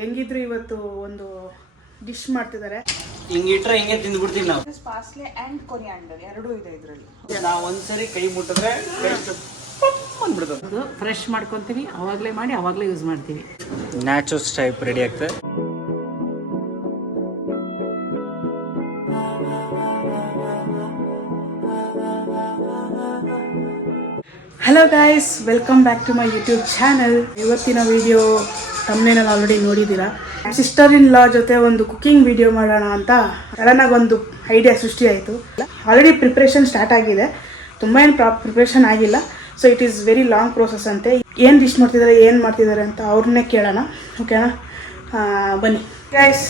ಹೆಂಗಿದ್ರು ಇವತ್ತು ಒಂದು ಡಿಶ್ ಮಾಡ್ತಿದ್ದಾರೆ. ಹಿಂಗಿಟ್ರೆ ಹಿಂಗೆ ತಿಂದ್ಬಿಡ್ತೀವಿ ನಾವು. ಪಾರ್ಸ್ಲೆ ಅಂಡ್ ಕೊರಿಯಾಂಡರ್ ಎರಡೂ ಇದೆ ಇದರಲ್ಲಿ. ನಾವು ಒಂದ್ಸರಿ ಕೈ ಮುಟ್ಟಿದ್ರೆ ಅದು ಫ್ರೆಶ್ ಮಾಡ್ಕೊತೀವಿ, ಅವಾಗಲೇ ಮಾಡಿ ಅವಾಗಲೇ ಯೂಸ್ ಮಾಡ್ತೀವಿ. ನ್ಯಾಚುರಲ್ಸ್ ಟೈಪ್ ರೆಡಿ ಆಗ್ತದೆ. Hello guys, welcome back to my YouTube channel. ಇವತ್ತಿನ ವಿಡಿಯೋ ತಮ್ಮನೇನಲ್ಲಿ ಆಲ್ರೆಡಿ ನೋಡಿದ್ದೀರಾ. ಸಿಸ್ಟರ್ ಇನ್ ಲಾ ಜೊತೆ ಒಂದು ಕುಕಿಂಗ್ ವಿಡಿಯೋ ಮಾಡೋಣ ಅಂತ ಸಡನ್ನಾಗಿ ಒಂದು ಐಡಿಯಾ ಸೃಷ್ಟಿ ಆಯಿತು. ಆಲ್ರೆಡಿ ಪ್ರಿಪ್ರೇಷನ್ ಸ್ಟಾರ್ಟ್ ಆಗಿದೆ, ತುಂಬ ಏನು ಪ್ರಿಪ್ರೇಷನ್ ಆಗಿಲ್ಲ. So it is very long process ಅಂತೆ. ಏನು ಡಿಶ್ ಮಾಡ್ತಿದ್ದಾರೆ ಅಂತ ಅವ್ರನ್ನೇ ಕೇಳೋಣ. ಓಕೆನಾ, ಬನ್ನಿ ಗೈಸ್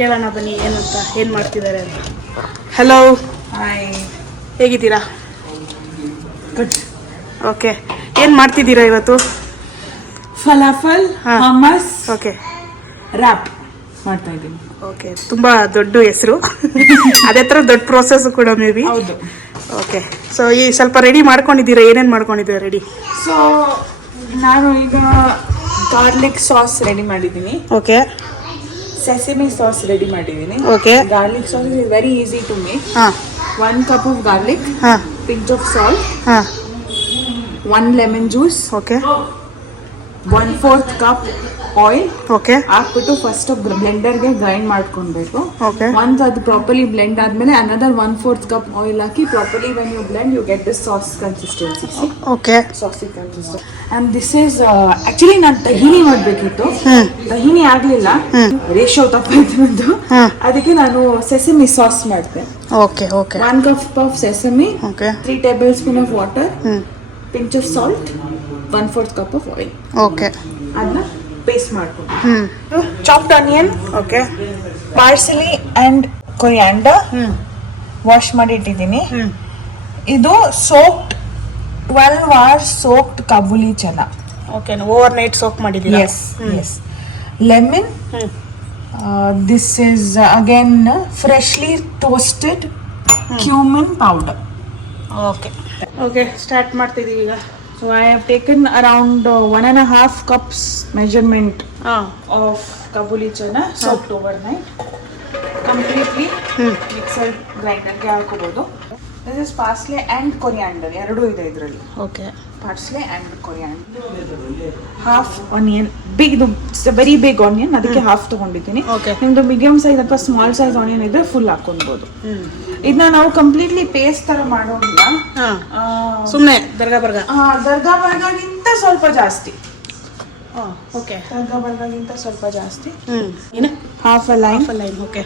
ಕೇಳೋಣ ಬನ್ನಿ ಏನು ಮಾಡ್ತಿದ್ದಾರೆ ಅಂತ. ಹಲೋ, ಹಾಯ್, ಹೇಗಿದ್ದೀರಾ? ಗುಡ್. ಓಕೆ, ಏನು ಮಾಡ್ತಿದ್ದೀರಾ ಇವತ್ತು? ಫಲಾಫಲ್, ಹಮ್ಮಸ್, ಓಕೆ, ರ್ಯಾಪ್ ಮಾಡ್ತಾ ಇದ್ದೀನಿ. ಓಕೆ, ತುಂಬ ದೊಡ್ಡ ಹೆಸರು. ಅದೇ ಥರ ದೊಡ್ಡ ಪ್ರೋಸೆಸ್ ಕೂಡ ಮೇ ಬಿ. ಹೌದು. ಓಕೆ, ಸೊ ಈ ಸ್ವಲ್ಪ ರೆಡಿ ಮಾಡ್ಕೊಂಡಿದ್ದೀರಾ? ಏನೇನು ಮಾಡ್ಕೊಂಡಿದ್ದೀರಾ ರೆಡಿ? ಸೊ ನಾನು ಈಗ ಗಾರ್ಲಿಕ್ ಸಾಸ್ ರೆಡಿ ಮಾಡಿದ್ದೀನಿ. ಓಕೆ, ಸೆಸಮಿ ಸಾಸ್ ರೆಡಿ ಮಾಡಿದ್ದೀನಿ. Okay, garlic sauce is very easy to make. ಹಾಂ 1 cup of garlic, ಹಾಂ pinch of salt, ಹಾಂ 1 lemon juice, okay 1/4 cup oil okay ಹಾಕ್ಬಿಟ್ಟು ಫಸ್ಟ್ ಬ್ಲೆಂಡರ್ಗೆ ಗ್ರೈಂಡ್ ಮಾಡ್ಕೊಳ್ಬೇಕು. ಓಕೆ, ಒನ್ಸ್ ಅದು properly blend ಆದ್ಮೇಲೆ ಅನದರ್ 1/4 cup ಆಯಿಲ್ ಹಾಕಿ properly when you blend you get the sauce consistency. Okay, saucy consistency. And this is actually ನಾನು tahini ಮಾಡಬೇಕಿತ್ತು, ತಹೀನಿ ಆಗ್ಲಿಲ್ಲ, ratio ತಪ್ಪಾಯ್ತು ನಂದು. ಅದಕ್ಕೆ ನಾನು ಸೆಸಮಿ ಸಾಸ್ ಮಾಡಿದೆ. Okay okay 1 cup of sesame, okay 3 tablespoon of water, pinch of salt, 1/4 cup of oil. Okay, ಅದನ್ನ paste ಮಾಡ್ಕೊಂಡು chopped onion. Okay, parsley and coriander wash ಮಾಡಿ ಇಟ್ಟಿದ್ದೀನಿ. ಇದು soaked 12 hours soaked kabuli chana. Okay, overnight soak ಮಾಡಿದ್ದೀರಾ? Yes yes. Lemon, this is again freshly toasted cumin powder. Okay okay, start ಮಾಡ್ತಿದ್ದೀವಿ ಈಗ. So I have taken around 1.5 cups measurement ಹಾಂ of kabuli chana soaked overnight. Completely mixer grinder ಗೆ ಹಾಕೋಬಹುದು. This is parsley and coriander ಎರಡೂ ಇದೆ ಇದರಲ್ಲಿ. Okay, Parsley and coriander. Half onion, big, it's a very big onion, ಅದಕ್ಕೆ half ತಗೊಂಡಿದ್ದೀನಿ. Okay. ನಿಮ್ದು medium size ಅಥವಾ ಸ್ಮಾಲ್ ಸೈಜ್ ಆನಿಯನ್ ಇದ್ರೆ ಫುಲ್ ಹಾಕೊಬಹುದು. ಇದನ್ನ ನಾವು ಕಂಪ್ಲೀಟ್ಲಿ ಪೇಸ್ಟ್ ತರ ಮಾಡೋದಿಲ್ಲ. ಹಾಂ, ಸುಮ್ಮನೆ ದರ್ಗಾ ದರ್ಗಾ ಬರ್ಗಾಗಿಂತ ಸ್ವಲ್ಪ ಜಾಸ್ತಿ. ಓಕೆ, ದರ್ಗಾ ಬರ್ಗಾಗಿಂತ ಸ್ವಲ್ಪ ಜಾಸ್ತಿ. ಏನು half a line. Okay,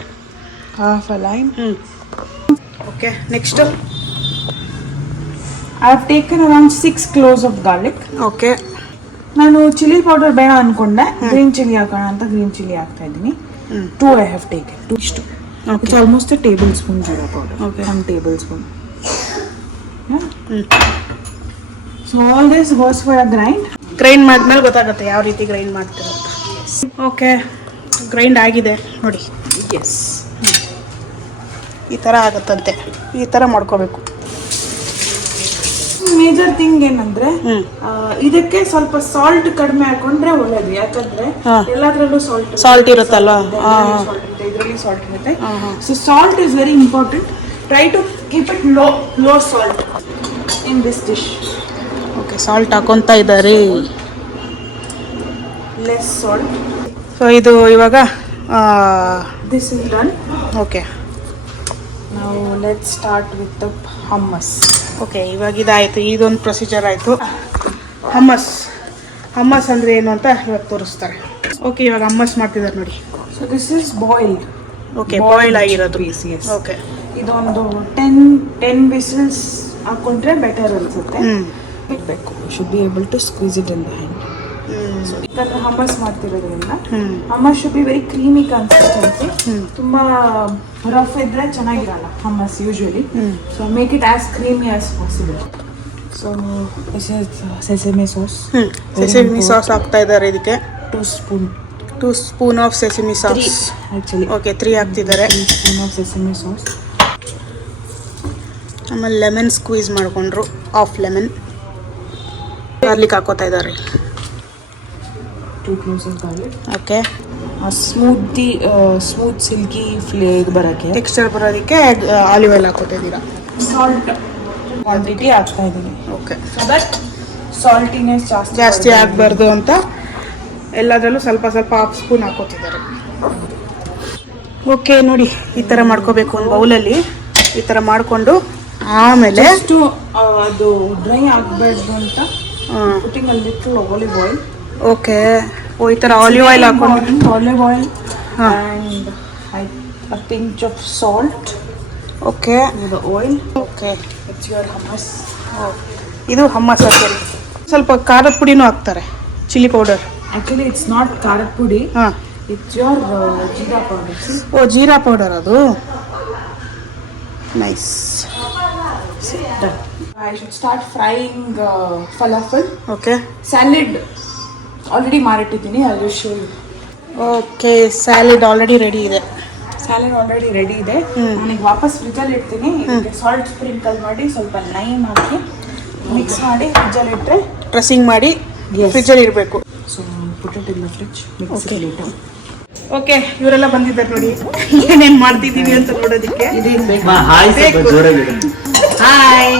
half a line. Okay, next. I have taken around 6 cloves of garlic. Okay, ನಾನು ಚಿಲ್ಲಿ ಪೌಡರ್ ಬೇಡ ಅನ್ಕೊಂಡೆ, ಗ್ರೀನ್ ಚಿಲ್ಲಿ ಹಾಕೋಣ ಅಂತ ಗ್ರೀನ್ ಚಿಲ್ಲಿ ಹಾಕ್ತಾ ಇದ್ದೀನಿ. 2 ಐ ಹ್ಯಾವ್ ಟೇಕನ್. 2 ಇಷ್ಟು. It's almost a tablespoon jeera powder. Okay. 1 tablespoon. Yeah. So all this goes for a grind. Grind ಮಾಡಿದ್ಮೇಲೆ ಗೊತ್ತಾಗುತ್ತೆ ಯಾವ ರೀತಿ ಗ್ರೈಂಡ್ ಮಾಡ್ತೀರ ಅಂತ. ಓಕೆ, ಗ್ರೈಂಡ್ ಆಗಿದೆ ನೋಡಿ. Yes. ಈ ಥರ ಆಗುತ್ತಂತೆ, ಈ ಥರ ಮಾಡ್ಕೋಬೇಕು. ಮೇಜರ್ ಥಿಂಗ್ ಏನಂದ್ರೆ ಇದಕ್ಕೆ ಸ್ವಲ್ಪ ಸಾಲ್ಟ್ ಕಡಿಮೆ ಹಾಕೊಂಡ್ರೆ ಒಳ್ಳೇದು. ಯಾಕಂದ್ರೆ ಎಲ್ಲದ್ರಲ್ಲೂ ಸಾಲ್ಟ್ ಇರುತ್ತಲ್ವಾ? ಇದರಲ್ಲಿ ಸಾಲ್ಟ್ ಇರುತ್ತೆ. So salt is very important. Try to keep it low salt in this dish. Okay, salt ಹಾಕೊತಾ ಇದ್ದಾರೆ. Less salt. ಸೊ ಇದು ಇವಾಗ ದಿಸ್ ಇಸ್ ಡನ್. ಓಕೆ, ನಾವು let's start with the hummus. Okay, ಇವಾಗ ಇದಾಯಿತು, ಇದೊಂದು ಪ್ರೊಸೀಜರ್ ಆಯಿತು. ಹಮ್ಮಸ್ ಅಂದರೆ ಏನು ಅಂತ ಇವಾಗ ತೋರಿಸ್ತಾರೆ. ಓಕೆ, ಇವಾಗ ಹಮ್ಮಸ್ ಮಾಡ್ತಿದ್ದಾರೆ ನೋಡಿ. So this is boiled. Okay, boil ಆಗಿರೋದು. ಓಕೆ, ಓಕೆ, ಇದೊಂದು 10 ವಿಸಿಲ್ಸ್ ಹಾಕೊಂಡ್ರೆ ಬೆಟರ್ ಅನ್ಸುತ್ತೆ. ಬಿಡಬೇಕು. Should be able to squeeze it in the hand. So ಇದನ್ನು ಹಮ್ಮಸ್ ಮಾಡ್ತಿರೋದ್ರಿಂದ hummus should be very creamy consistency. ತುಂಬಾ ರಫ್ ಇದ್ರೆ ಚೆನ್ನಾಗಿರಲ್ಲ hummus usually. So make it as creamy as possible. So this is sesame sauce. Sesame sauce ಹಾಕ್ತಾ ಇದ್ದಾರೆ ಇದಕ್ಕೆ. 2 spoon of sesame sauce. Actually okay, 3 ಹಾಕ್ತಿದ್ದಾರೆ. 3 spoon of sesame sauce. ಆಮೇಲೆ lemon squeeze ಮಾಡಿಕೊಂಡ್ರು, of lemon. Garlic ಹಾಕೋತಾ ಇದ್ದಾರೆ. 2 cloves of garlic. Okay, smooth silky ಇದು ಬರೋಕ್ಕೆ. ಟೆಕ್ಸ್ಚರ್ ಬರೋದಕ್ಕೆ ಆಲಿವ್ ಆಯಿಲ್ ಹಾಕೋತಿದ್ದೀರಾ. ಸಾಲ್ಟ್ ಕ್ವಾಂಟಿಟಿ ಹಾಕ್ತಾ ಇದ್ದೀನಿ. ಓಕೆ, ಸೊ ದಟ್ ಸಾಲ್ಟಿನೆಸ್ ಜಾಸ್ತಿ ಆಗಬಾರ್ದು ಅಂತ ಎಲ್ಲದರಲ್ಲೂ ಸ್ವಲ್ಪ ಸ್ವಲ್ಪ ಹಾಫ್ ಸ್ಪೂನ್ ಹಾಕೋತಿದ್ದಾರೆ. ಓಕೆ ನೋಡಿ, ಈ ಥರ ಮಾಡ್ಕೋಬೇಕು ಒಂದು ಬೌಲಲ್ಲಿ. ಈ ಥರ ಮಾಡಿಕೊಂಡು ಆಮೇಲೆ ಅದು ಡ್ರೈ ಆಗಬಾರ್ದು ಅಂತ ಪುಟ್ಟಿಂಗ್ ಅಲ್ಲಿ ಆಲಿವ್ ಆಯಿಲ್. ಓಕೆ, ಈ ಥರ ಆಲಿವ್ ಆಯಿಲ್ ಹಾಕೊಂಡು olive oil and a pinch of salt. Okay, the oil. Okay, It's your hummus. ಇದು ಹಮ್ಮಸ್ ಹಾಕಿ. ಸ್ವಲ್ಪ ಖಾರದ ಪುಡಿನೂ ಹಾಕ್ತಾರೆ, chilli powder. Actually, it's not ಖಾರದ ಪುಡಿ. ಹಾಂ, It's your jeera powder. See? ಓ ಜೀರಾ ಪೌಡರ್ ಅದು. Nice. Done. I should start frying falafel. Okay, Salad already ಮಾಡಿಟ್ಟಿದ್ದೀನಿ. I'll just show you. Okay, salad already ready ಇದೆ. ಸ್ಯಾಲಡ್ ಆಲ್ರೆಡಿ ರೆಡಿ ಇದೆ. ನನಗೆ ವಾಪಸ್ ಫ್ರಿಜ್ಜಲ್ಲಿ ಇಡ್ತೀನಿ. ಇದಕ್ಕೆ ಸಾಲ್ಟ್ ಸ್ಪ್ರಿಂಕಲ್ ಮಾಡಿ ಸ್ವಲ್ಪ ಲೈಮ್ ಹಾಕಿ ಮಿಕ್ಸ್ ಮಾಡಿ ಫ್ರಿಜ್ಜಲ್ಲಿ ಇಟ್ಟರೆ ಡ್ರೆಸ್ಸಿಂಗ್ ಮಾಡಿ ಫ್ರಿಜ್ಜಲ್ಲಿ ಇಡಬೇಕು. So put it in the fridge. Mix later. Okay, ಇವರೆಲ್ಲ ಬಂದಿದ್ದಾರೆ ನೋಡಿ ಏನೇನು ಮಾಡ್ತಿದ್ದೀವಿ ಅಂತ ನೋಡೋದಕ್ಕೆ. ಹಾಯ್.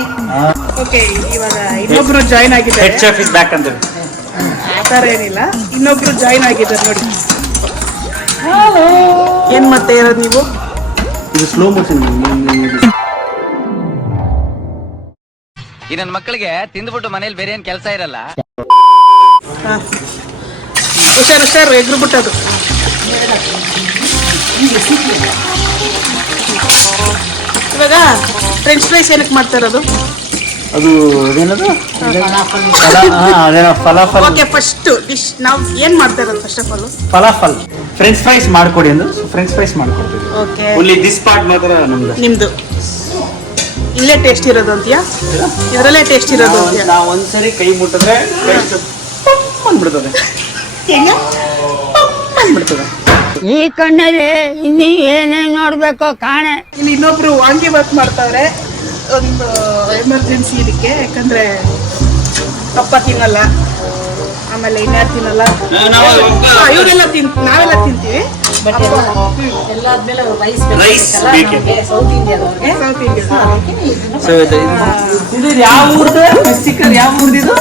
ಓಕೆ, ಇವಾಗ ಇನ್ನೊಬ್ರು ಜಾಯ್ನ್ ಆಗಿದ್ದಾರೆ. ಹೆಡ್ ಚೆಫ್ ಇಸ್ ಬ್ಯಾಕ್ ಅಂತ. ಆ ಥರ ಏನಿಲ್ಲ, ಇನ್ನೊಬ್ರು ಜಾಯ್ನ್ ಆಗಿದ್ದಾರೆ ನೋಡಿ. ಏನ್ ಮಾಡ್ತಾ ಇರೋದು ನೀವು? ಇದು ಸ್ಲೋ ಮೋಷನ್. ಈ ನನ್ನ ಮಕ್ಕಳಿಗೆ ತಿಂದ್ಬಿಟ್ಟು ಮನೇಲಿ ಬೇರೆ ಏನ್ ಕೆಲಸ ಇರಲ್ಲ. ಹುಷಾರು ಹುಷಾರು, ಎಗ್ರು ಬಿಟ್ಟದು. ಇವಾಗ ಫ್ರೆಂಚ್ ಫ್ರೈಸ್ ಏನಕ್ಕೆ ಮಾಡ್ತಾ ಇರೋದು? ಅದು ಅದೇನದು ಅದೇನೋ ಫಲಾಫಲ್. ಓಕೆ, ಫಸ್ಟ್ ಡಿಶ್ ನಾವು ಏನ್ ಮಾಡ್ತಾ ಇರೋದು? First of all falafel french fries ಮಾಡ್ಕೊಡಿ ಅಂದ್ರೆ ಫ್ರೆಂಚ್ ಫ್ರೈಸ್ ಮಾಡ್ಕೊಡ್ತೀವಿ. ಓಕೆ, ಓನ್ಲಿ ದಿಸ್ ಪಾರ್ಟ್ ಮಾತ್ರ ನಮ್ದು. ನಿಮ್ದು ಇಲ್ಲೇ ಟೇಸ್ಟ್ ಇರೋದು ಅಂತೀಯಾ? ಇದರಲ್ಲೇ ಟೇಸ್ಟ್ ಇರೋದು ಅಂತೀಯಾ? ನಾವು ಒಂದ್ಸರಿ ಕೈ ಮುಟ್ಟಿದ್ರೆ ಬಂದ್ಬಿಡ್ತದೆ. ಹೆಂಗ ಬಂದ್ಬಿಡ್ತದೆ. ಈ ಕಣ್ಣಲ್ಲಿ ಇನ್ನು ಏನೇನು ನೋಡ್ಬೇಕೋ ಕಾಣೆ. ಇಲ್ಲಿ ಇನ್ನೊಬ್ರು ವಾಂಗಿ ಬಾತ್ ಮಾಡ್ತಾವ್ರೆ. ಒಂದು ಎಮರ್ಜೆನ್ಸಿ ಇದಕ್ಕೆ, ಯಾಕಂದ್ರೆ ಪಪ್ಪ ತಿನ್ನಲ್ಲ, ಆಮೇಲೆ ಇನ್ಯಾರು ತಿನ್ನಲ್ಲ. ಇವರೆಲ್ಲ ನಾವೆಲ್ಲ ತಿಂತೀವಿ. ರೈಸ್ ಬೇಕೆ. South Indian. ಇದು ಯಾವ ಊರ್ದು? ಮೆಕ್ಸಿಕನ್ ಯಾವ ಊರ್ದಿದು?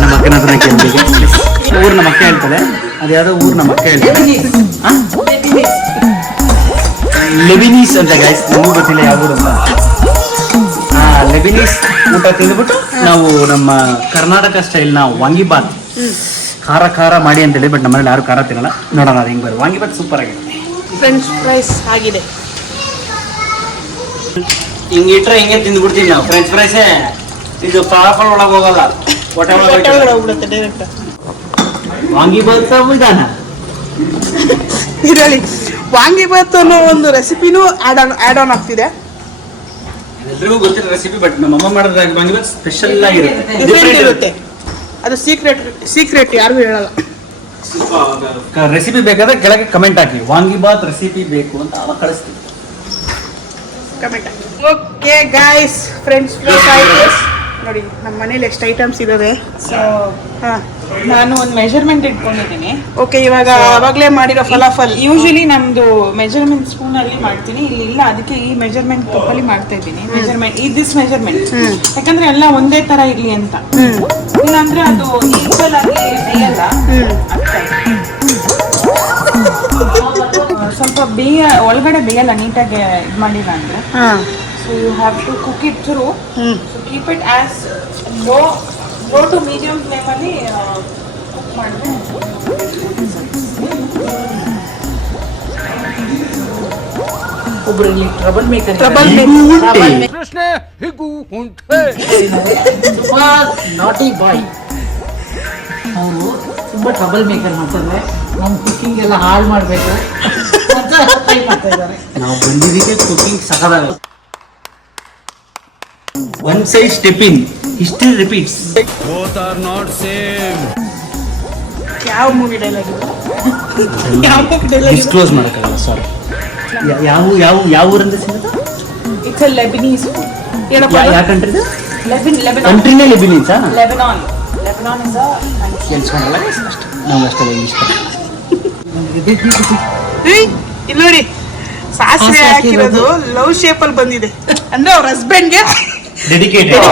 ನಮ್ಮ ಅಕ್ಕನ ಹತ್ರ ಕೇಳ್ತೀವಿ. ಊರ್ ನಮ್ಮ ಅಕ್ಕ ಹೇಳ್ತಾರೆ. ಅದ್ಯಾವುದೋ ಊರ್ ನಮ್ಮ ಅಕ್ಕ ಹೇಳ್ತಾರೆ. ಲೆಬಿನೀಸ್ ಅಂತ ಗೈಸ್, ನಮಗೂ ಗೊತ್ತಿಲ್ಲ ಯಾವ ಊರು ಅಂತ. ಲೆಬಿನೀಸ್ ಊಟ ತಿಂದ್ಬಿಟ್ಟು ನಾವು ನಮ್ಮ ಕರ್ನಾಟಕ ಸ್ಟೈಲ್ನ ವಾಂಗಿಬಾತ್ ಖಾರ ಖಾರ ಮಾಡಿ ಅಂತೇಳಿ. ಬಟ್ ನಮ್ಮನೇಲಿ ಯಾರು ಖಾರ ತಿನ್ನಲ್ಲ. ನೋಡೋಣ ಅದು ಹೆಂಗೆ ಬರೋದು. ವಾಂಗಿಬಾತ್ ಸೂಪರ್ ಆಗಿದೆ. ಫ್ರೆಂಚ್ ಫ್ರೈಸ್ ಆಗಿದೆ. ಹಿಂಗಿಟ್ರೆ ಹಿಂಗೆ ತಿಂದ್ಬಿಡ್ತೀವಿ ನಾವು. ಫ್ರೆಂಚ್ ಫ್ರೈಸೇ ಇದು ಫಲಾಫಲ್ ಒಳಗೆ ಹೋಗಲ್ಲ, ಹೊಟ್ಟೆ ಒಳಗೆ ಹೋಗ್ಬಿಡುತ್ತೆ ಡೈರೆಕ್ಟ್. ವಾಂಗಿಬಾತ್ ವಿಧಾನ ಇದರಲ್ಲಿ ವಾಂಗಿಬಾತ್ ಅನ್ನೋ ಒಂದು ರೆಸಿಪಿನೂ ಆಡ್ ಆನ್ ಆಗ್ತಿದೆ. ಎಲ್ರಿಗೂ ಗೊತ್ತಿರೋ ರೆಸಿಪಿ, ಬಟ್ ನಮ್ಮ ಅಮ್ಮ ಮಾಡೋದು ವಾಂಗಿಬಾತ್ ಸ್ಪೆಷಲ್ ಆಗಿರುತ್ತೆ. ಡಿಫ್ರೆಂಟ್ ಇರುತ್ತೆ. ಅದು ಸೀಕ್ರೆಟ್ ಯಾರಿಗೂ ಹೇಳಲ್ಲ. ರೆಸಿಪಿ ಬೇಕಾದ್ರೆ ಕೆಳಗೆ ಕಮೆಂಟ್ ಹಾಕಿ, ವಾಂಗಿಬಾತ್ ರೆಸಿಪಿ ಬೇಕು ಅಂತ ಅವಾಗ ಕಳಿಸ್ತೀವಿ. ಕಮೆಂಟ್ ಹಾಕಿ. ಓಕೆ ಗೈಸ್, ಫ್ರೆಂಡ್ಸ್ ಫ್ರೈಸ್ ಆಯ್ತು ನೋಡಿ. ನಮ್ಮ ಮನೇಲಿ ಎಷ್ಟು ಐಟಮ್ಸ್ ಇದಾವೆ. ಸೊ ಹಾಂ, ನಾನು ಒಂದು ಮೆಜರ್ಮೆಂಟ್ ಇಟ್ಕೊಂಡಿದ್ದೀನಿ. ಓಕೆ, ಇವಾಗ ಅವಾಗಲೇ ಮಾಡಿರೋ ಫಲಾಫಲ್ ಯೂಶಲಿ ನಮ್ದು ಮೆಜರ್ಮೆಂಟ್ ಸ್ಪೂನ್ ಅಲ್ಲಿ ಮಾಡ್ತೀನಿ. ಇಲ್ಲಿ ಇಲ್ಲ, ಅದಕ್ಕೆ ಈ ಮೆಜರ್ಮೆಂಟ್ ಕಪ್ಪಲ್ಲಿ ಮಾಡ್ತಾ ಇದ್ದೀನಿ. ಮೆಜರ್ಮೆಂಟ್ ದಿಸ್ ಮೆಜರ್ಮೆಂಟ್, ಯಾಕಂದ್ರೆ ಎಲ್ಲ ಒಂದೇ ತರ ಇರ್ಲಿ ಅಂತ. ಇಲ್ಲಾಂದ್ರೆ ಅದು ಈಕ್ವಲ್ ಆಗಿ ಬೇಯಲ್ಲ. ಸ್ವಲ್ಪ ಒಳಗಡೆ ಬೇಯಲ್ಲ ನೀಟಾಗಿ ಇದು ಮಾಡಿಲ್ಲ ಅಂದ್ರೆ. So you have to cook it through. So keep it as low to medium ಫ್ಲೇಮಲ್ಲಿ ಕುಕ್ ಮಾಡಿದ್ರೆ ಒಬ್ರು ಇಲ್ಲಿ ಟ್ರಬಲ್ ಮೇಕರ್ ಪ್ರಶ್ನೆ ಹಿಗ್ಗು ಉಂಟೆ. ನಾಟಿ ಬಾಯ್ ಅವರು ತುಂಬ ಟ್ರಬಲ್ ಮೇಕರ್ ಮಾಡ್ತಾರೆ. ನಮ್ಮ ಕುಕ್ಕಿಂಗ್ ಎಲ್ಲ ಹಾಳು ಮಾಡಬೇಕು ಅಂತ ಟ್ರೈ ಮಾಡ್ತಾ ಇದ್ದಾರೆ. ನಾವು ಬಂದಿದ್ದಕ್ಕೆ ಕುಕಿಂಗ್ ಸಕದಾಗುತ್ತೆ. One side step in, history repeats. ಯಾವ ಮೂವಿ ಡೈಲಾಗ್? ಯಾವ ಮೂವಿ ಡೈಲಾಗ್? ಡಿಸ್ಕ್ಲೋಸ್ ಮಾಡೋಕ್ಕಾಗಲ್ಲ, ಸಾರಿ. ಯಾವ ಊರಿಂದ ಸಿಗುತ್ತೆ? It's a Lebanese food. ಏನಪ್ಪ? ಯಾವ ಕಂಟ್ರಿದು? ಲೆಬನಾನ್. ಕಂಟ್ರಿನೇ ಲೆಬಿನೀಸಾ? Lebanon. Lebanon is a nice. ಎಲ್ಸ್ಕೊಂಡಲ್ಲ ಅಷ್ಟೇ ನಮ್ಗೆ ಅಷ್ಟೆಲ್ಲ ಇಷ್ಟ. ಇಲ್ಲಿ ನೋಡಿ ಸಾಸಿವೆ ಹಾಕಿರೋದು ಲವ್ ಶೇಪ್ ಅಲ್ಲಿ ಬಂದಿದೆ ಅಂದ್ರೆ ಅವ್ರ ಹಸ್ಬೆಂಡ್ಗೆ ಡೆಡಿಕೇಟೆಡ್.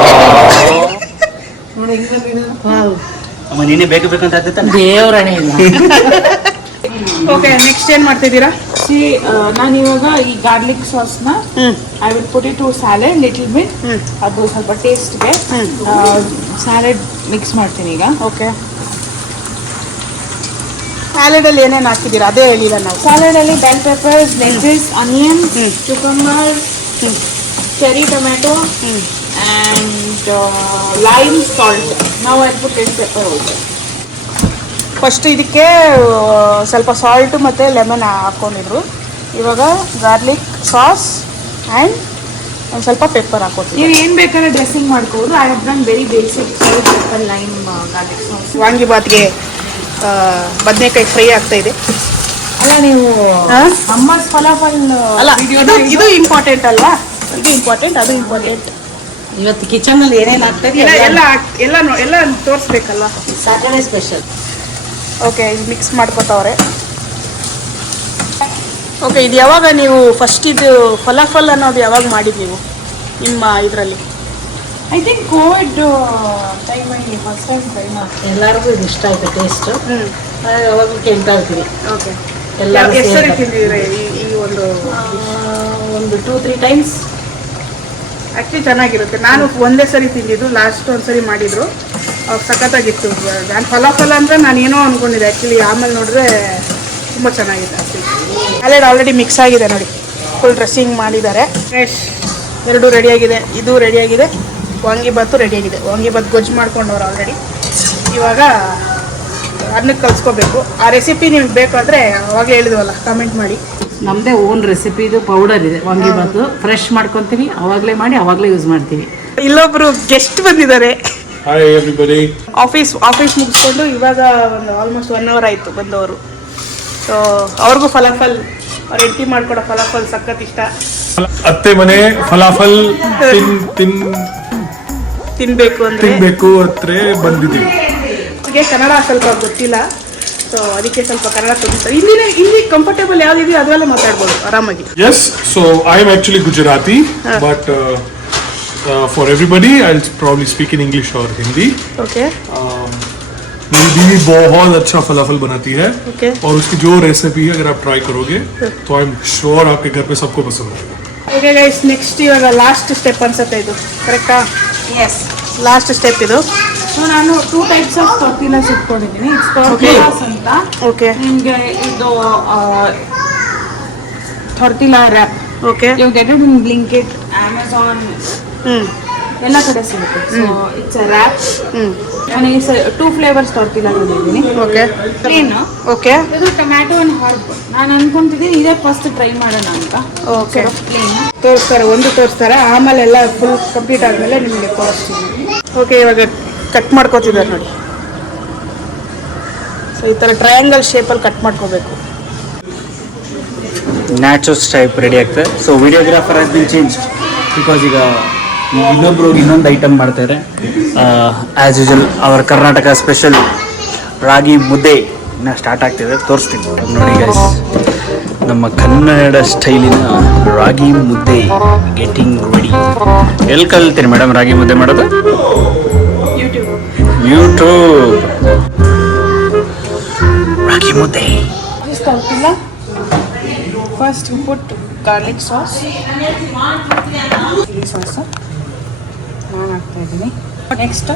ಅಮ್ಮ ನೀನೇ ಬೇಕು ಬೇಕಂತ ಆಗ್ತೈತ. ದೇವರಣೆ ಇಲ್ಲ. ಓಕೆ ನೆಕ್ಸ್ಟ್ ಏನ್ ಮಾಡ್ತಿದ್ದೀರಾ? ನಾನು ಇವಾಗ ಈ ಗಾರ್ಲಿಕ್ ಸಾಸ್ನ I will put it to salad little bit. ಅದು ಸ್ವಲ್ಪ ಟೇಸ್ಟ್ಗೆ ಸ್ಯಾಲೆಡ್ ಮಿಕ್ಸ್ ಮಾಡ್ತೀನಿ ಈಗ. ಓಕೆ ಸ್ಯಾಲೆಡ್ ಅಲ್ಲಿ ಏನೇನು ಹಾಕಿದ್ದೀರಾ ಅದೇ ಹೇಳಿಲ್ಲ ನಾವು. ಸ್ಯಾಲೆಡ್ ಅಲ್ಲಿ bell peppers, lettuce, onion, cucumber, cherry tomato and lime, salt. Now I'll put red pepper also. First ಇದಕ್ಕೆ ಸ್ವಲ್ಪ ಸಾಲ್ಟ್ ಮತ್ತು ಲೆಮನ್ ಹಾಕ್ಕೊಂಡಿದ್ರು. ಇವಾಗ ಗಾರ್ಲಿಕ್ ಸಾಸ್ ಆ್ಯಂಡ್ ಒಂದು ಸ್ವಲ್ಪ ಪೆಪ್ಪರ್ ಹಾಕೋತೀವಿ. ನೀವು ಏನು ಬೇಕಾದ್ರೆ ಡ್ರೆಸ್ಸಿಂಗ್ ಮಾಡ್ಕೋಬೋದು. I have done very basic salt, pepper, lime, garlic sauce. ವಾಂಗಿಬಾತ್ಗೆ ಬದನೆಕಾಯಿ ಫ್ರೈ ಆಗ್ತಾ ಇದೆ. ಅಲ್ಲ ನೀವು ಅಮ್ಮಸ್ ಫಲಾಫಲ್ ಅಲ್ಲ ಇದು ಇಂಪಾರ್ಟೆಂಟ್ ಅಲ್ವಾ? ಇದು ಇಂಪಾರ್ಟೆಂಟ್, ಅದು ಇಂಪಾರ್ಟೆಂಟ್. ಇವತ್ತು ಕಿಚನ್ ಅಲ್ಲಿ ಏನೇನು ಆಗ್ತದೆ ಎಲ್ಲ ತೋರಿಸ್ಬೇಕಲ್ಲ. Saturday special. ಓಕೆ ಇದು ಮಿಕ್ಸ್ ಮಾಡ್ಕೊತಾವ್ರೆ. ಓಕೆ ಇದು ಯಾವಾಗ ನೀವು ಫಸ್ಟ್ ಇದು ಫಲಾಫಲ್ ಅನ್ನೋದು ಯಾವಾಗ ಮಾಡಿದ್ದು ನೀವು ನಿಮ್ಮ ಇದರಲ್ಲಿ? ಐ ಥಿಂಕ್ ಕೋವಿಡ್ ಟೈಮಲ್ಲಿ ಫಸ್ಟ್ ಟೈಮ್ ಟ್ರೈ ಮಾಡಿ. ಎಲ್ಲರಿಗೂ ಇದು ಇಷ್ಟ ಆಯ್ತು ಟೇಸ್ಟ್. ಯಾವಾಗಲೂ ಕೇಳ್ತಾ ಇರ್ತೀವಿ. ಓಕೆ ಎಲ್ಲರೂ ಎಷ್ಟು ಸರಿ ತಿಂದಿದ್ದೀರಾ ಈ ಒಂದು 2-3 ಟೈಮ್ಸ್. ಆ್ಯಕ್ಚುಲಿ ಚೆನ್ನಾಗಿರುತ್ತೆ. ನಾನು ಒಂದೇ ಸರಿ ತಿಂದಿದ್ದು, ಲಾಸ್ಟ್ ಒಂದು ಸರಿ ಮಾಡಿದರು, ಸಖತ್ತಾಗಿತ್ತು. ನಾನು ಫಲಾಫಲ ಅಂದರೆ ನಾನು ಏನೋ ಅಂದ್ಕೊಂಡಿದ್ದೆ ಆ್ಯಕ್ಚುಲಿ, ಆಮೇಲೆ ನೋಡಿದ್ರೆ ತುಂಬ ಚೆನ್ನಾಗಿದೆ. ಆ್ಯಕ್ಚುಲಿ ಸ್ಯಾಲೆಡ್ ಆಲ್ರೆಡಿ ಮಿಕ್ಸ್ ಆಗಿದೆ ನೋಡಿ, ಫುಲ್ ಡ್ರೆಸ್ಸಿಂಗ್ ಮಾಡಿದ್ದಾರೆ. ಎರಡು ರೆಡಿಯಾಗಿದೆ, ಇದು ರೆಡಿಯಾಗಿದೆ, ವಾಂಗಿಬಾತು ರೆಡಿಯಾಗಿದೆ. ವಾಂಗಿಬಾತ್ ಗೊಜ್ಜು ಮಾಡ್ಕೊಂಡವ್ರು ಆಲ್ರೆಡಿ. ಇವಾಗ ಅನ್ನಕ್ಕೆ ಕಲಿಸ್ಕೋಬೇಕು. ಆ ರೆಸಿಪಿ ನಿಮ್ಗೆ ಬೇಕಾದರೆ ಅವಾಗಲೇ ಹೇಳಿದ್ವಲ್ಲ, ಕಮೆಂಟ್ ಮಾಡಿ. ನಮ್ಮದೇ ಓನ್ ರೆಸಿಪಿದು ಪೌಡರ್ ಇದೆ ವಾಂಗಿಬಾತು. ಫ್ರೆಶ್ ಮಾಡ್ಕೊತೀವಿ, ಅವಾಗಲೇ ಮಾಡಿ ಅವಾಗಲೇ ಯೂಸ್ ಮಾಡ್ತೀವಿ. ಇಲ್ಲೊಬ್ರು ಗೆಸ್ಟ್ ಬಂದಿದ್ದಾರೆ. Hi everybody. ಆಫೀಸ್ ಮುಗಿಸ್ಕೊಂಡು ಇವಾಗ ಒಂದು ಆಲ್ಮೋಸ್ಟ್ 1 hour ಆಯಿತು ಬಂದವರು. ಸೊ ಅವ್ರಿಗೂ ಫಲಾಫಲ್, ಅವ್ರು ಹೆಂಡತಿ ಮಾಡ್ಕೊಡೋ ಫಲಾಫಲ್ ಸಖತ್ ಇಷ್ಟ. ಅತ್ತೆ ಮನೆ ಫಲಾಫಲ್ ತಿನ್ಬೇಕು ಅಂದರೆ ತಿನ್ಬೇಕು ಹತ್ರ ಬಂದಿದ್ದೀವಿ. ನನಗೆ ಕನ್ನಡ ಸ್ವಲ್ಪ ಗೊತ್ತಿಲ್ಲ, ಸೊ ಅದಕ್ಕೆ ಸ್ವಲ್ಪ ಕನ್ನಡ ಕಲಿಸ್ತಾರೆ. ಹಿಂದಿ ಕಂಫರ್ಟೇಬಲ್ ಯಾವುದಿದೆಯೋ ಅದರಲ್ಲೇ ಮಾತಾಡ್ಬೋದು ಆರಾಮಾಗಿ. Yes, so I am actually Gujarati, but for everybody I'll probably speak in English or Hindi. Okay मेरी बीवी बहुत अच्छा फलाफल बनाती है. Okay. और उसकी जो रेसिपी है अगर आप ट्राई करोगे तो आई एम श्योर आपके घर पे सबको पसंद आएगा. ಓಕೆ ಗೈಸ್, ನೆಕ್ಸ್ಟ್ ಇವಾಗ ಲಾಸ್ಟ್ ಸ್ಟೆಪ್ ಅನ್ಸುತ್ತೆ ಇದು, ಕರೆಕ್ಟಾ? ಎಸ್. ಲಾಸ್ಟ್ ಸ್ಟೆಪ್ ಇದು. ಸೊ ನಾನು 2 types ಆಫ್ ಟೊರ್ಟಿಲಾಸ್ ಇಟ್ಕೊಂಡಿದ್ದೀನಿ. ಇಟ್ಸ್ ಟೊರ್ಟಿಲಾಸ್ ಅಂತ. ಓಕೆ ನಿಮಗೆ ಇದು tortilla wrap. Okay you get it in Blinkit, Amazon, ಎಲ್ಲ ಕಡೆ ಸಿಗುತ್ತೆ. So it's a wrap. ನನಗೆ 2 ಫ್ಲೇವರ್ಸ್ ಟೊರ್ಟಿಲಾ ಮಾಡಿದ್ದೀನಿ. Okay plain. ಓಕೆ ಇದು ಟೊಮ್ಯಾಟೊ ಅಂಡ್ ಹರ್ಬ್. ನಾನು ಅನ್ಕೊಂತಿದ್ದೀನಿ ಇದೇ ಫಸ್ಟ್ ಟ್ರೈ ಮಾಡೋಣ ಅಂತ. ಓಕೆ ಪ್ಲೇನ್ ತೋರಿಸ್ತಾರೆ, ಒಂದು ತೋರಿಸ್ತಾರೆ, ಆಮೇಲೆ ಎಲ್ಲ ಫುಲ್ ಕಂಪ್ಲೀಟ್ ಆದಮೇಲೆ ನಿಮಗೆ ತೋರಿಸ್ತೀನಿ. ಓಕೆ ಇವಾಗ ಕಟ್ ಮಾಡ್ಕೋತಿದ್ದಾರೆ ನೋಡಿ. ಸೊ ಈ ಥರ ಟ್ರಯಾಂಗಲ್ ಶೇಪಲ್ಲಿ ಕಟ್ ಮಾಡ್ಕೋಬೇಕು. ನ್ಯಾಚುರಲ್ಸ್ ಟೈಪ್ ರೆಡಿ ಆಗ್ತದೆ. So videographer has been change because ಈಗ ಇನ್ನೊಬ್ರು ಇನ್ನೊಂದು ಐಟಮ್ ಮಾಡ್ತಾರೆ. ಆ್ಯಸ್ ಯೂಶಲ್ ಅವರ ಕರ್ನಾಟಕ ಸ್ಪೆಷಲ್ ರಾಗಿ ಮುದ್ದೆ ಇನ್ನು ಸ್ಟಾರ್ಟ್ ಆಗ್ತಿದೆ, ತೋರಿಸ್ತೀನಿ ನೋಡಿ ಗೈಸ್. ನಮ್ಮ ಕನ್ನಡ ಸ್ಟೈಲಿನ ರಾಗಿ ಮುದ್ದೆ ಗೆಟಿಂಗ್ ರೆಡಿ. ಎಲ್ಲಿ ಕಲ್ತೀನಿ ಮೇಡಮ್ ರಾಗಿ ಮುದ್ದೆ ಮಾಡೋದು? ಯೂಟ್ಯೂಬ್. ರಾಗಿ ಮುದ್ದೆ. tortilla. First you put garlic sauce, chili sauce. ನಾನು ಹಾಕ್ತಾ ಇದ್ದೀನಿ. ನೆಕ್ಸ್ಟ್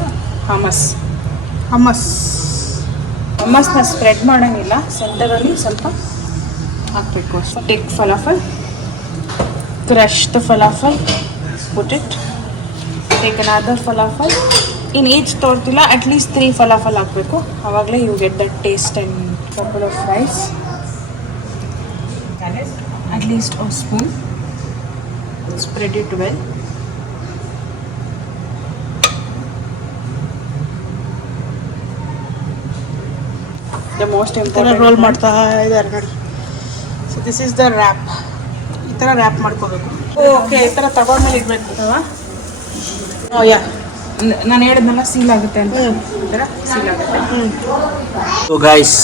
ಹಮ್ಮಸ್ನ ಸ್ಪ್ರೆಡ್ ಮಾಡೋಂಗಿಲ್ಲ, ಸೆಂಟರಲ್ಲಿ ಸ್ವಲ್ಪ ಹಾಕಬೇಕು ಅಷ್ಟು. Take falafel, crush the falafel, put it. Take another falafel. In each tortilla at least 3 falafel ಹಾಕಬೇಕು, ಆವಾಗಲೇ you get that taste. And couple of rice, at least a spoon. Spread it well. The most important role ಮಾಡ್ತಾ ಇದ್ದಾರೆ ನೋಡಿ. So this is the rap. ಈ ಥರ rap ಮಾಡ್ಕೋಬೇಕು. Okay, ಈ ಥರ ತಗೊಂಡ್ಮೇಲೆ ಇಡಬೇಕು. ಯಾ ನಾನು ಹೇಳಿದ್ನಲ್ಲ ಸೀಲ್ ಆಗುತ್ತೆ ಅಂತ ಈ ಥರ ಸೀಲ್ ಆಗುತ್ತೆ. So guys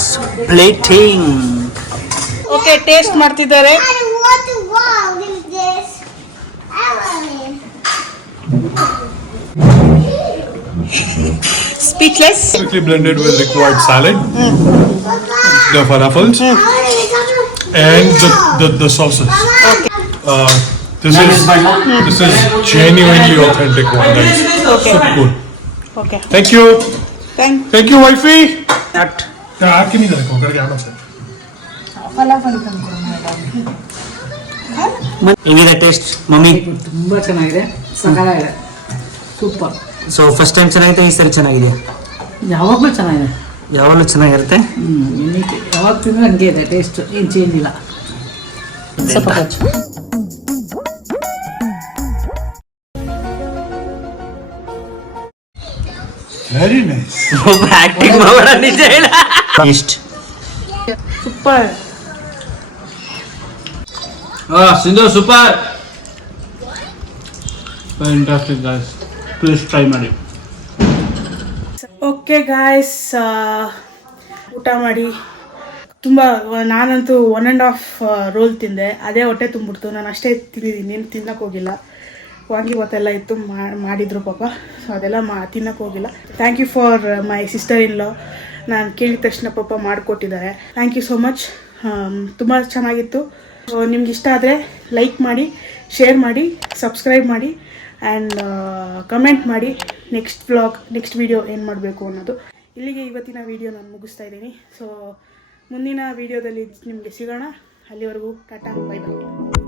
plating. Okay, taste ಮಾಡ್ತಿದ್ದಾರೆ. Speechless. Quickly blended with required salad, the falafels, and the sauces. This is genuinely authentic one, guys. Okay. So cool. Okay, Thank you, thank wifey. Not. ಹಾಕಿನಿದ್ದಾರೆ ಕೊಕ್ಕರಿಗೆ ಆನಂದ. ಹೆಂಗಿದೆ taste mummy? ತುಂಬ ಚೆನ್ನಾಗಿದೆ, ಸಕಾಲಾಗಿದೆ, super. So first time ಚೆನ್ನಾಗಿದೆ, ಈ ಸರಿ ಚೆನ್ನಾಗಿದೆ? ಯಾವಾಗಲೂ ಚೆನ್ನಾಗಿದೆ. ಯಾವಾಗಲೂ ಚೆನ್ನಾಗಿರುತ್ತೆ. ಯೂನಿಕ್, ಯಾವಾಗ ತಿಂದ್ರೆ ಹಂಗೆ ಇದೆ ಟೇಸ್ಟ್, ಏನು ಚೇಂಜ್ ಇಲ್ಲ. ಸ್ವಲ್ಪ Very nice. ಆಕ್ಟಿಂಗ್ ಮಾಡೋಣ ನಿಜ ಹೇಳ. Taste super. Sindhu super, fantastic guys, please try ಮಾಡಿ. ಓಕೆ ಗಾಯ್ಸ್, ಊಟ ಮಾಡಿ ತುಂಬ, ನಾನಂತೂ 1.5 ರೋಲ್ ತಿಂದೆ. ಅದೇ ಹೊಟ್ಟೆ ತುಂಬಿಡ್ತು. ನಾನು ಅಷ್ಟೇ ತಿಂದಿದ್ದೀನಿ, ಏನು ತಿನ್ನಕ್ಕೆ ಹೋಗಿಲ್ಲ. ವಾಂಗಿಬಾತೆಲ್ಲ ಇತ್ತು, ಮಾಡಿದ್ರು ಪಾಪ. ಸೊ ಅದೆಲ್ಲ ತಿನ್ನಕ್ಕೆ ಹೋಗಿಲ್ಲ. Thank you for my sister in law. ನಾನು ಕೇಳಿದ ತಕ್ಷಣ ಪಾಪ ಮಾಡಿಕೊಟ್ಟಿದ್ದಾರೆ. Thank you so much. ತುಂಬ ಚೆನ್ನಾಗಿತ್ತು. ಸೊ ನಿಮ್ಗೆ ಇಷ್ಟ ಆದರೆ ಲೈಕ್ ಮಾಡಿ, ಶೇರ್ ಮಾಡಿ, ಸಬ್ಸ್ಕ್ರೈಬ್ ಮಾಡಿ ಆ್ಯಂಡ್ ಕಮೆಂಟ್ ಮಾಡಿ ನೆಕ್ಸ್ಟ್ ವ್ಲಾಗ್, ನೆಕ್ಸ್ಟ್ ವಿಡಿಯೋ ಏನು ಮಾಡಬೇಕು ಅನ್ನೋದು. ಇಲ್ಲಿಗೆ ಇವತ್ತಿನ ವಿಡಿಯೋ ನಾನು ಮುಗಿಸ್ತಾ ಇದ್ದೀನಿ. ಸೊ ಮುಂದಿನ ವಿಡಿಯೋದಲ್ಲಿ ನಿಮಗೆ ಸಿಗೋಣ. ಅಲ್ಲಿವರೆಗೂ ಟಾಟಾ, ಬೈ ಬೈ.